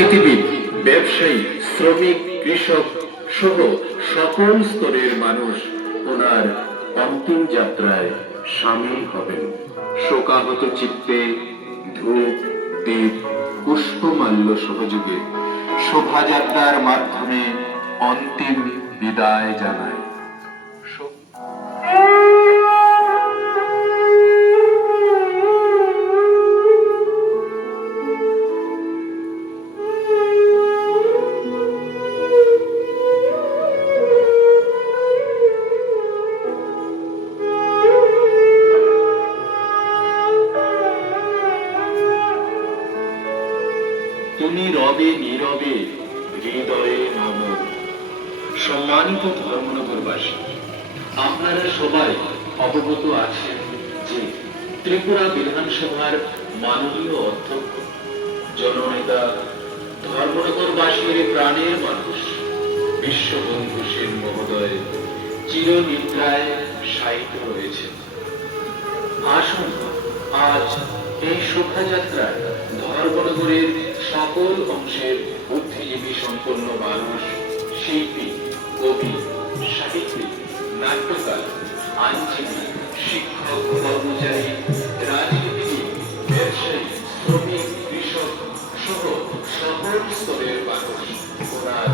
রাজনীতিবিদ, ব্যবসায়ী, শ্রমিক, কৃষক সহ সকল স্তরের মানুষ ওনার অন্তিম যাত্রায় সামিল হবেন। শোকাহত চিত্তে ধূপ, দীপ, পুষ্পমাল্য সহযোগে শোভাযাত্রার মাধ্যমে অন্তিম বিদায় জানায়। তুমি রবে নীরবে হৃদয়ে নামো। সম্মানিত ধর্মনগরবাসী, আপনারা সবাই অবগত আছেন যে ত্রিপুরা বিধানসভার মাননীয় অধ্যক্ষ, জননেতা, ধর্মনগরবাসীর প্রাণের মানুষ বিশ্ববন্ধু সেন মহোদয় চিরনিদ্রায় শায়িত রয়েছেন। আসুন আজ এই শোভাযাত্রায় ধর্মনগরের সকল অংশের বুদ্ধিজীবী সম্পন্ন মানুষ, শিল্পী, কবি, সাহিত্যিক, নাট্যকার, আইনজীবী, শিক্ষক, কর্মচারী, রাজনীতিবিদ, ব্যবসায়ী, শ্রমিক, কৃষক সহ সকল স্তরের মানুষ ওনার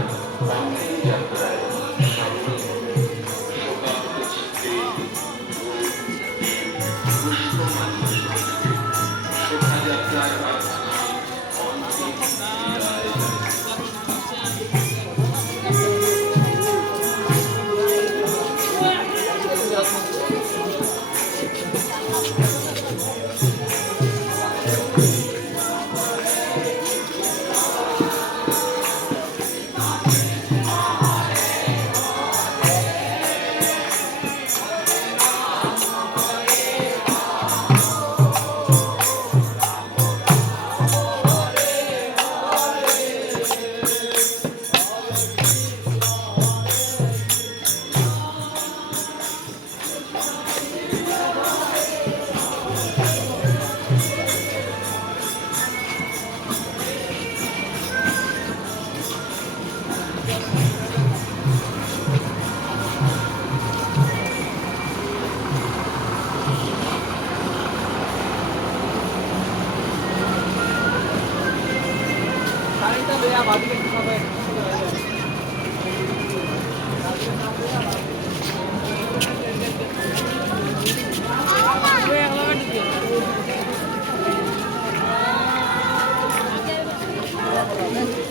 অন্তিম যাত্রায় সামিল হবেন। শোকাহত চিত্তে পুষ্পমাল্য সহযোগে শোভাযাত্রার মাধ্যমে অন্তিম বিদায় জানায়। Thank you.